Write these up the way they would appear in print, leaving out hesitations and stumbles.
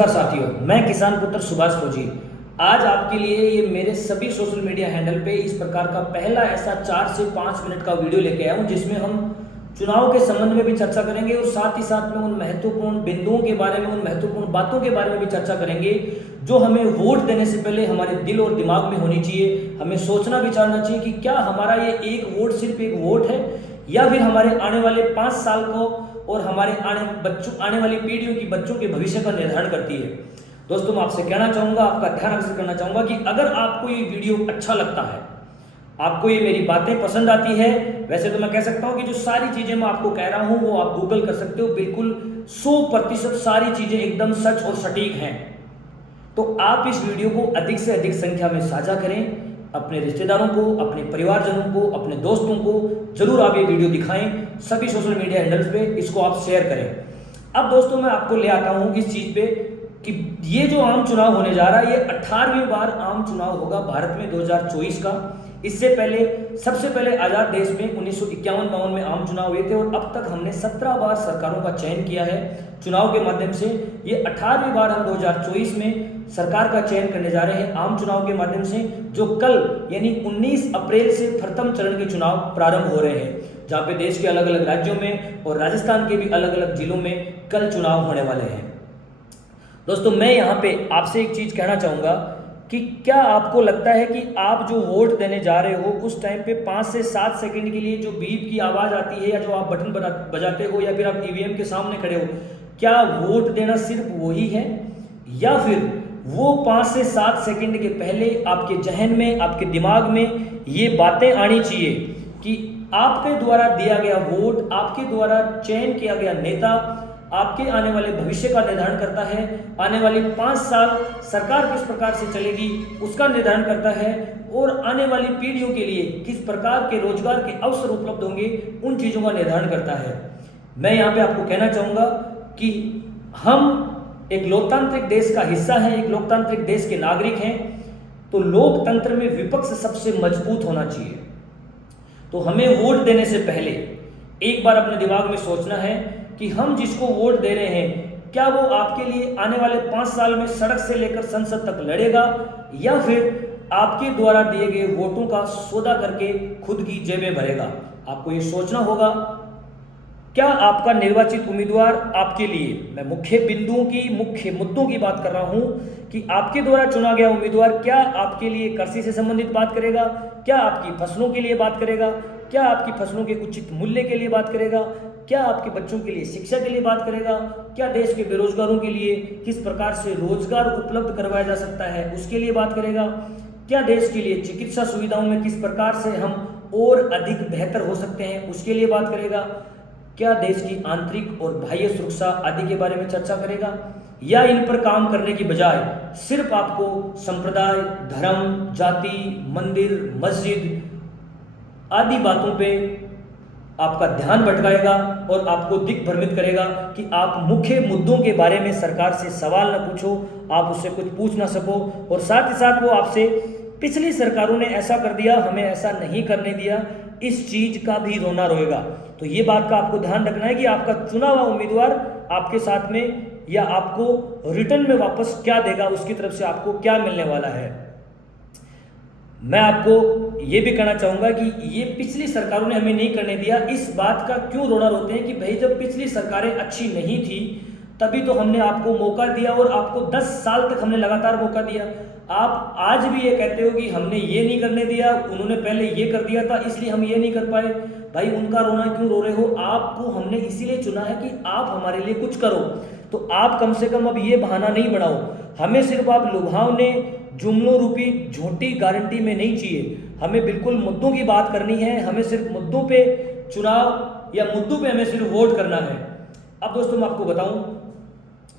नमस्कार साथियों, मैं किसान पुत्र सुभाष फौजी आज आपके लिए ये मेरे सभी सोशल मीडिया हैंडल पे इस प्रकार का पहला ऐसा 4 से 5 मिनट का वीडियो लेके आया हूँ जिसमें हम चुनाव के संबंध में भी चर्चा करेंगे और साथ ही साथ में उन महत्वपूर्ण बिंदुओं के बारे में, उन महत्वपूर्ण बातों के बारे में भी चर्चा करेंगे जो हमें वोट देने से पहले हमारे दिल और दिमाग में होनी चाहिए। हमें सोचना विचारना चाहिए कि क्या हमारा ये एक वोट सिर्फ एक वोट है या फिर हमारे आने वाले 5 साल को और हमारे आने वाली पीढ़ियों की बच्चों के भविष्य का निर्धारण करती है। दोस्तों, मैं आपसे कहना चाहूँगा, आपका ध्यान आकर्षित करना चाहूँगा कि अगर आपको ये वीडियो अच्छा लगता है, आपको ये मेरी बातें पसंद आती है, वैसे तो मैं कह सकता हूँ कि जो सारी चीज़ें मैं आपको कह रहा हूँ वो आप गूगल कर सकते हो, बिल्कुल 100% सारी चीज़ें एकदम सच और सटीक हैं। तो आप इस वीडियो को अधिक से अधिक संख्या में साझा करें, अपने रिश्तेदारों को, अपने परिवारजनों को, अपने दोस्तों को जरूर आप ये वीडियो दिखाएं। सभी सोशल मीडिया हैंडल्स पे इसको आप शेयर करें। अब दोस्तों, मैं आपको ले आता हूं इस चीज पे कि ये जो आम चुनाव होने जा रहा है, ये 18वीं बार आम चुनाव होगा भारत में 2024 का। इससे पहले सबसे पहले आजाद देश में 1951-52 में आम चुनाव हुए थे और अब तक हमने 17 बार सरकारों का चयन किया है चुनाव के माध्यम से। ये 18वीं बार हम 2024 में सरकार का चयन करने जा रहे हैं आम चुनाव के माध्यम से, जो कल यानी 19 अप्रैल से प्रथम चरण के चुनाव प्रारंभ हो रहे हैं, जहां पे देश के अलग अलग राज्यों में और राजस्थान के भी अलग अलग जिलों में कल चुनाव होने वाले हैं। दोस्तों, मैं यहाँ पे आपसे एक चीज कहना चाहूंगा कि क्या आपको लगता है कि आप जो वोट देने जा रहे हो उस टाइम पे 5 से 7 सेकंड के लिए जो बीप की आवाज आती है या जो आप बटन बजाते हो या फिर आप ईवीएम के सामने खड़े हो, क्या वोट देना सिर्फ वही है या फिर वो 5 से 7 सेकंड के पहले आपके जहन में, आपके दिमाग में ये बातें आनी चाहिए कि आपके द्वारा दिया गया वोट, आपके द्वारा चयन किया गया नेता आपके आने वाले भविष्य का निर्धारण करता है, आने वाले 5 साल सरकार किस प्रकार से चलेगी उसका निर्धारण करता है और आने वाली पीढ़ियों के लिए किस प्रकार के रोजगार के अवसर उपलब्ध होंगे उन चीज़ों का निर्धारण करता है। मैं यहाँ पे आपको कहना चाहूँगा कि हम एक लोकतांत्रिक देश का हिस्सा है, एक लोकतांत्रिक देश के नागरिक हैं, तो लोकतंत्र में विपक्ष सबसे मजबूत होना चाहिए। तो हमें वोट देने से पहले एक बार अपने दिमाग में सोचना है कि हम जिसको वोट दे रहे हैं क्या वो आपके लिए आने वाले 5 साल में सड़क से लेकर संसद तक लड़ेगा या फिर आपके द्वारा दिए गए वोटों का सौदा करके खुद की जेबें भरेगा। आपको ये सोचना होगा, क्या आपका निर्वाचित उम्मीदवार आपके लिए, मैं मुख्य बिंदुओं की, मुख्य मुद्दों की बात कर रहा हूं कि आपके द्वारा चुना गया उम्मीदवार क्या आपके लिए कृषि से संबंधित बात करेगा, क्या आपकी फसलों के लिए बात करेगा, क्या आपकी फसलों के उचित मूल्य के लिए बात करेगा, क्या आपके बच्चों के लिए शिक्षा के लिए बात करेगा, क्या देश के बेरोजगारों के लिए किस प्रकार से रोजगार उपलब्ध करवाया जा सकता है उसके लिए बात करेगा, क्या देश के लिए चिकित्सा सुविधाओं में किस प्रकार से हम और अधिक बेहतर हो सकते हैं उसके लिए बात करेगा, क्या देश की आंतरिक और बाह्य सुरक्षा आदि के बारे में चर्चा करेगा, या इन पर काम करने की बजाय सिर्फ आपको संप्रदाय, धर्म, जाति, मंदिर, मस्जिद आदि बातों पे आपका ध्यान भटकाएगा और आपको दिग्भ्रमित करेगा कि आप मुख्य मुद्दों के बारे में सरकार से सवाल न पूछो, आप उससे कुछ पूछ ना सको और साथ ही साथ वो आपसे पिछली सरकारों ने ऐसा कर दिया, हमें ऐसा नहीं करने दिया, इस चीज का भी रोना रोएगा। तो ये बात का आपको ध्यान रखना है कि आपका चुना हुआ उम्मीदवार आपके साथ में या आपको रिटर्न में वापस क्या देगा, उसकी तरफ से आपको क्या मिलने वाला है। मैं आपको ये भी कहना चाहूंगा कि ये पिछली सरकारों ने हमें नहीं करने दिया, इस बात का क्यों रोना रोते हैं कि भाई जब पिछली सरकारें अच्छी नहीं थी तभी तो हमने आपको मौका दिया और आपको 10 साल तक हमने लगातार मौका दिया। आप आज भी ये कहते हो कि हमने ये नहीं करने दिया, उन्होंने पहले ये कर दिया था इसलिए हम ये नहीं कर पाए। भाई उनका रोना क्यों रो रहे हो? आपको हमने इसीलिए चुना है कि आप हमारे लिए कुछ करो, तो आप कम से कम अब ये बहाना नहीं बनाओ। हमें सिर्फ आप लुभावने जुमलों रूपी झूठी गारंटी में नहीं चाहिए, हमें बिल्कुल मुद्दों की बात करनी है, हमें सिर्फ मुद्दों पे चुनाव या मुद्दों पे हमें सिर्फ वोट करना है। अब दोस्तों, मैं आपको बताऊं,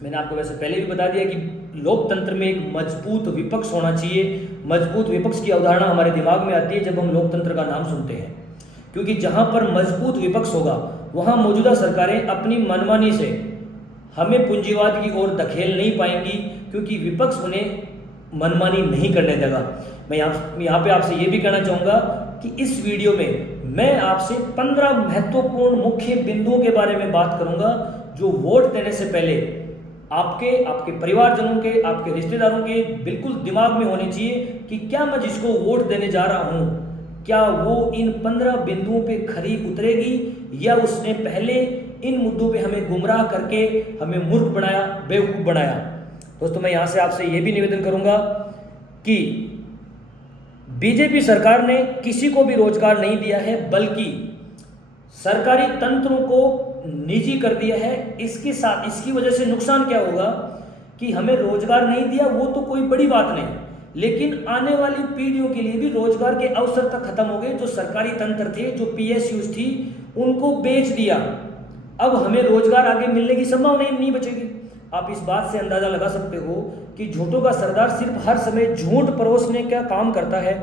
मैंने आपको वैसे पहले भी बता दिया कि लोकतंत्र में एक मजबूत विपक्ष होना चाहिए। मजबूत विपक्ष की अवधारणा हमारे दिमाग में आती है जब हम लोकतंत्र का नाम सुनते हैं, क्योंकि जहां पर मजबूत विपक्ष होगा वहां मौजूदा सरकारें अपनी मनमानी से हमें पूंजीवाद की ओर धकेल नहीं पाएंगी, क्योंकि विपक्ष उन्हें मनमानी नहीं करने देगा। मैं यहाँ पे आपसे ये भी कहना चाहूँगा कि इस वीडियो में मैं आपसे 15 महत्वपूर्ण मुख्य बिंदुओं के बारे में बात करूँगा जो वोट देने से पहले आपके परिवारजनों के, आपके रिश्तेदारों के बिल्कुल दिमाग में होने चाहिए कि क्या मैं जिसको वोट देने जा रहा हूं, क्या वो इन 15 बिंदुओं पे खरी उतरेगी, या उसने पहले इन मुद्दों पे हमें गुमराह करके हमें मूर्ख बनाया, बेवकूफ़ बनाया। दोस्तों, मैं यहाँ से आपसे ये भी निवेदन करूँगा कि बीजेपी सरकार ने किसी को भी रोजगार नहीं दिया है, बल्कि सरकारी तंत्रों को निजी कर दिया है। इसकी वजह से नुकसान क्या होगा कि हमें रोजगार नहीं दिया वो तो कोई बड़ी बात नहीं, लेकिन आने वाली पीढ़ियों के लिए भी रोजगार के अवसर तक खत्म हो गए। जो सरकारी तंत्र थे, जो पीएसयूज थी, उनको बेच दिया। अब हमें रोजगार आगे मिलने की संभावना नहीं बचेगी। आप इस बात से अंदाजा लगा सकते हो कि झूठों का सरदार सिर्फ हर समय झूठ परोसने का काम करता है।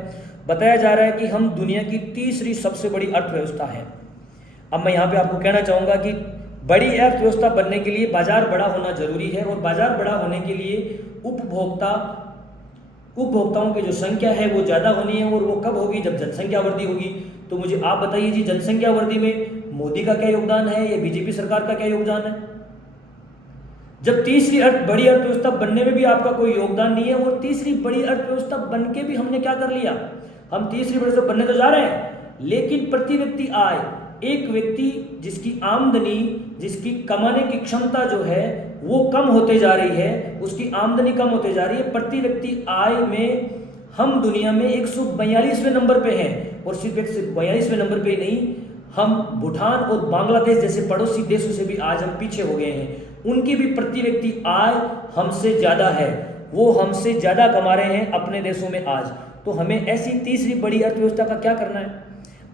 बताया जा रहा है कि हम दुनिया की तीसरी सबसे बड़ी अर्थव्यवस्था है। अब मैं यहाँ पे आपको कहना चाहूँगा कि बड़ी अर्थव्यवस्था बनने के लिए बाजार बड़ा होना जरूरी है, और बाजार बड़ा होने के लिए उपभोक्ताओं की जो संख्या है वो ज़्यादा होनी है, और वो कब होगी? जब जनसंख्या वृद्धि होगी। तो मुझे आप बताइए जी, जनसंख्या वृद्धि में मोदी का क्या योगदान है, या बीजेपी सरकार का क्या योगदान है? जब तीसरी बड़ी अर्थव्यवस्था बनने में भी आपका कोई योगदान नहीं है, और तीसरी बड़ी अर्थव्यवस्था बन के भी हमने क्या कर लिया? हम तीसरी बड़ी बनने तो जा रहे हैं, लेकिन प्रति व्यक्ति आय, एक व्यक्ति जिसकी आमदनी, जिसकी कमाने की क्षमता जो है वो कम होते जा रही है, उसकी आमदनी कम होते जा रही है। प्रति व्यक्ति आय में हम दुनिया में 142वें नंबर पे हैं, और सिर्फ 142वें नंबर पे नहीं, हम भूटान और बांग्लादेश जैसे पड़ोसी देशों से भी आज हम पीछे हो गए हैं। उनकी भी प्रति व्यक्ति आय हमसे ज़्यादा है, वो हमसे ज़्यादा कमा रहे हैं अपने देशों में आज। तो हमें ऐसी तीसरी बड़ी अर्थव्यवस्था का क्या करना है?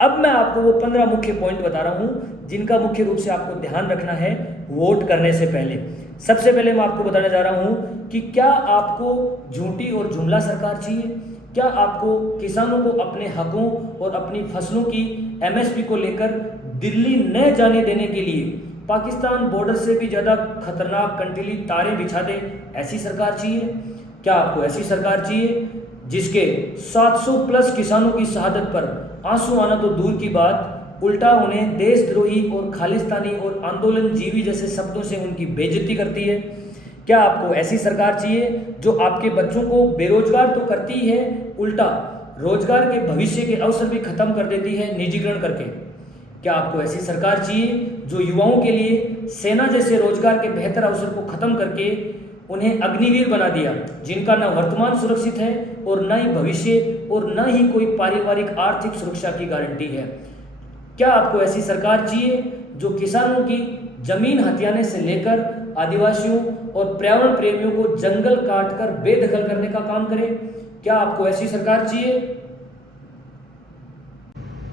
अब मैं आपको वो 15 मुख्य पॉइंट बता रहा हूँ जिनका मुख्य रूप से आपको ध्यान रखना है वोट करने से पहले। सबसे पहले मैं आपको बताने जा रहा हूँ कि क्या आपको झूठी और जुमला सरकार चाहिए? क्या आपको किसानों को अपने हकों और अपनी फसलों की एमएसपी को लेकर दिल्ली न जाने देने के लिए पाकिस्तान बॉर्डर से भी ज़्यादा खतरनाक कंटीली तारें बिछा दे, ऐसी सरकार चाहिए? क्या आपको ऐसी सरकार चाहिए जिसके 700 प्लस किसानों की शहादत पर आंसू आना तो दूर की बात, उल्टा उन्हें देशद्रोही और खालिस्तानी और आंदोलन जीवी जैसे शब्दों से उनकी बेइज्जती करती है? क्या आपको ऐसी सरकार चाहिए जो आपके बच्चों को बेरोजगार तो करती है, उल्टा रोजगार के भविष्य के अवसर भी खत्म कर देती है निजीकरण करके? क्या आपको ऐसी सरकार चाहिए जो युवाओं के लिए सेना जैसे रोजगार के बेहतर अवसर को खत्म करके उन्हें अग्निवीर बना दिया, जिनका न वर्तमान सुरक्षित है और न ही भविष्य और न ही कोई पारिवारिक आर्थिक सुरक्षा की गारंटी है? क्या आपको ऐसी सरकार चाहिए जो किसानों की जमीन हथियाने से लेकर आदिवासियों और पर्यावरण प्रेमियों को जंगल काटकर बेदखल करने का काम करे? क्या आपको ऐसी सरकार चाहिए?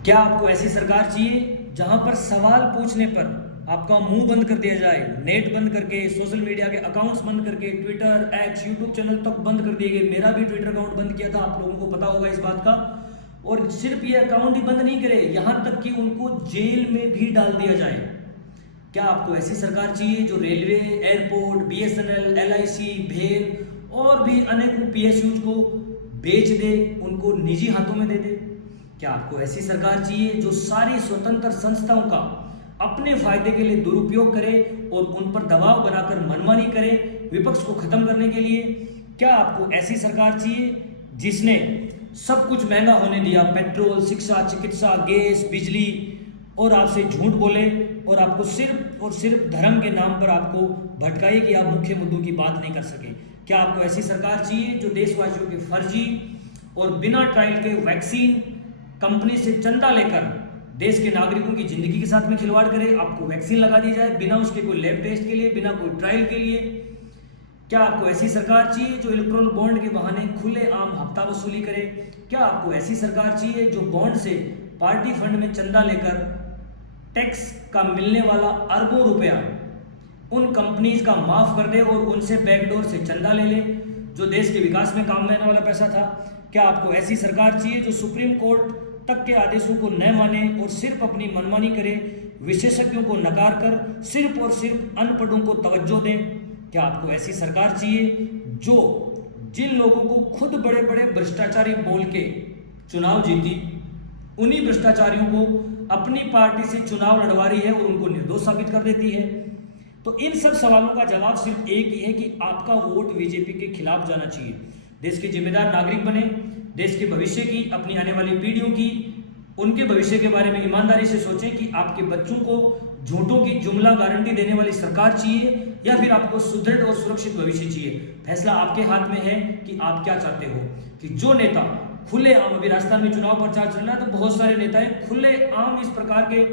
क्या आपको ऐसी सरकार चाहिए जहां पर सवाल पूछने पर आपका मुंह बंद कर दिया जाए, नेट बंद करके, सोशल मीडिया के अकाउंट्स बंद करके, ट्विटर, एक्स, यूट्यूब चैनल तक बंद कर दिए गए? मेरा भी ट्विटर अकाउंट बंद किया था, आप लोगों को पता होगा इस बात का। और सिर्फ ये अकाउंट ही बंद नहीं करे, यहां तक कि उनको जेल में भी डाल दिया जाए। क्या आपको ऐसी सरकार चाहिए जो रेलवे, एयरपोर्ट, बीएसएनएल, एलआईसी, भेल और भी अनेकों पीएसयूज को बेच दे, उनको निजी हाथों में दे दे? क्या आपको ऐसी सरकार चाहिए जो सारी स्वतंत्र संस्थाओं का अपने फायदे के लिए दुरुपयोग करे और उन पर दबाव बनाकर मनमानी करे विपक्ष को खत्म करने के लिए? क्या आपको ऐसी सरकार चाहिए जिसने सब कुछ महंगा होने दिया, पेट्रोल, शिक्षा, चिकित्सा, गैस, बिजली, और आपसे झूठ बोले और आपको सिर्फ और सिर्फ धर्म के नाम पर आपको भटकाए कि आप मुख्य मुद्दों की बात नहीं कर सके? क्या आपको ऐसी सरकार चाहिए जो देशवासियों के फर्जी और बिना ट्रायल के वैक्सीन कंपनी से चंदा लेकर देश के नागरिकों की जिंदगी के साथ में खिलवाड़ करे? आपको वैक्सीन लगा दी जाए बिना उसके कोई लैब टेस्ट के लिए, बिना कोई ट्रायल के लिए? क्या आपको ऐसी सरकार चाहिए जो इलेक्ट्रॉल बॉन्ड के बहाने खुलेआम हफ्ता वसूली करे? क्या आपको ऐसी सरकार चाहिए जो बॉन्ड से पार्टी फंड में चंदा लेकर टैक्स का मिलने वाला अरबों रुपया उन कंपनीज का माफ कर दे और उनसे बैकडोर से चंदा ले ले, जो देश के विकास में काम में आने वाला पैसा था? क्या आपको ऐसी सरकार चाहिए जो सुप्रीम कोर्ट तक के आदेशों को न माने और सिर्फ अपनी मनमानी करे, विशेषज्ञों को नकार कर सिर्फ और सिर्फ अनपढ़ों को तवज्जो दें? क्या आपको ऐसी सरकार चाहिए जो जिन लोगों को खुद बड़े बड़े भ्रष्टाचारी बोल के चुनाव जीती, उन्हीं भ्रष्टाचारियों को अपनी पार्टी से चुनाव लड़वा रही है और उनको निर्दोष साबित कर देती है? तो इन सब सवालों का जवाब सिर्फ एक ही है कि आपका वोट बीजेपी के खिलाफ जाना चाहिए। देश के जिम्मेदार नागरिक बने, देश के भविष्य की, अपनी आने वाली पीढ़ियों की, उनके भविष्य के बारे में ईमानदारी से सोचें कि आपके बच्चों को झूठों की जुमला गारंटी देने वाली सरकार चाहिए या फिर आपको सुदृढ़ और सुरक्षित भविष्य चाहिए। फैसला आपके हाथ में है कि आप क्या चाहते हो। कि जो नेता खुलेआम, अभी राजस्थान में चुनाव प्रचार चल रहा है तो बहुत सारे नेता खुलेआम इस प्रकार के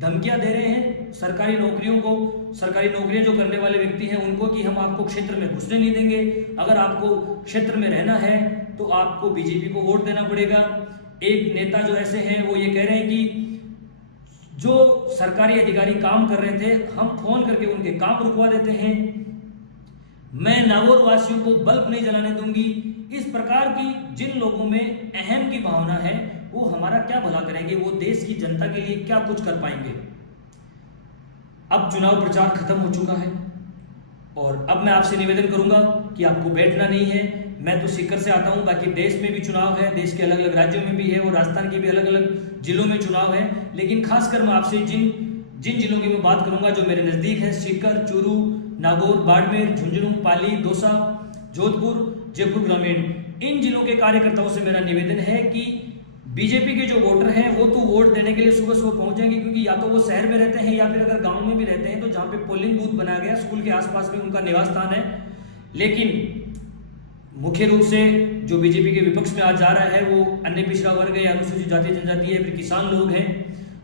धमकियां दे रहे हैं सरकारी नौकरियों को, सरकारी नौकरियां जो करने वाले व्यक्ति हैं उनको, कि हम आपको क्षेत्र में घुसने नहीं देंगे, अगर आपको क्षेत्र में रहना है तो आपको बीजेपी को वोट देना पड़ेगा। एक नेता जो ऐसे हैं वो ये कह रहे हैं कि जो सरकारी अधिकारी काम कर रहे थे हम फोन करके उनके काम रुकवा देते हैं, मैं नागौर वासियों को बल्ब नहीं जलाने दूंगी। इस प्रकार की जिन लोगों में अहम की भावना है वो हमारा क्या भला करेंगे, वो देश की जनता के लिए क्या कुछ कर पाएंगे। अब चुनाव प्रचार खत्म हो चुका है और अब मैं आपसे निवेदन करूंगा कि आपको बैठना नहीं है। मैं तो सीकर से आता हूं, बाकी देश में भी चुनाव है, देश के अलग अलग राज्यों में भी है और राजस्थान के भी अलग अलग जिलों में चुनाव है। लेकिन खासकर मैं आपसे जिन जिलों की मैं बात करूंगा जो मेरे नजदीक हैं, सीकर, चूरू, नागौर, बाड़मेर, झुंझुनू, पाली, दौसा, जोधपुर, जयपुर ग्रामीण, इन जिलों के कार्यकर्ताओं से मेरा निवेदन है कि बीजेपी के जो वोटर हैं वो तो वोट देने के लिए सुबह सुबह पहुंचेंगे, क्योंकि या तो वो शहर में रहते हैं या फिर अगर गांव में भी रहते हैं तो जहां पे पोलिंग बूथ बनाया गया स्कूल के आसपास में उनका निवास स्थान है। लेकिन मुख्य रूप से जो बीजेपी के विपक्ष में आज जा रहा है वो अन्य पिछड़ा वर्ग है, अनुसूचित जाति जनजाति है, फिर किसान लोग हैं,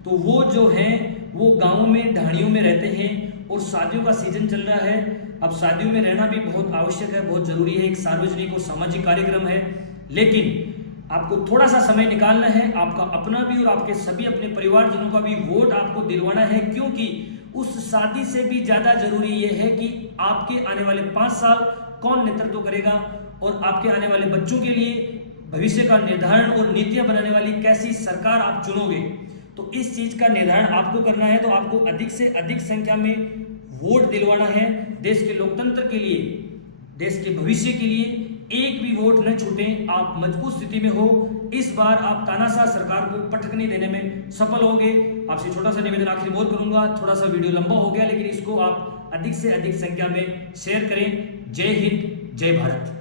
तो वो जो हैं वो गाँव में ढाणियों में रहते हैं और शादियों का सीजन चल रहा है। अब शादियों में रहना भी बहुत आवश्यक है, बहुत जरूरी है, एक सार्वजनिक और सामाजिक कार्यक्रम है। लेकिन आपको थोड़ा सा समय निकालना है, आपका अपना भी और आपके सभी अपने परिवारजनों का भी वोट आपको दिलवाना है, क्योंकि उस शादी से भी ज्यादा जरूरी यह है कि आपके आने वाले 5 साल कौन नेतृत्व करेगा और आपके आने वाले बच्चों के लिए भविष्य का निर्धारण और नीतियां बनाने वाली कैसी सरकार आप चुनोगे। तो इस चीज का निर्धारण आपको करना है, तो आपको अधिक से अधिक संख्या में वोट दिलवाना है। देश के लोकतंत्र के लिए, देश के भविष्य के लिए एक भी वोट न छूटे। आप मजबूत स्थिति में हो, इस बार आप तानाशाह सरकार को पटकनी देने में सफल होंगे। आपसे छोटा सा निवेदन आखिरी बोल करूंगा, थोड़ा सा वीडियो लंबा हो गया लेकिन इसको आप अधिक से अधिक संख्या में शेयर करें। जय हिंद, जय भारत।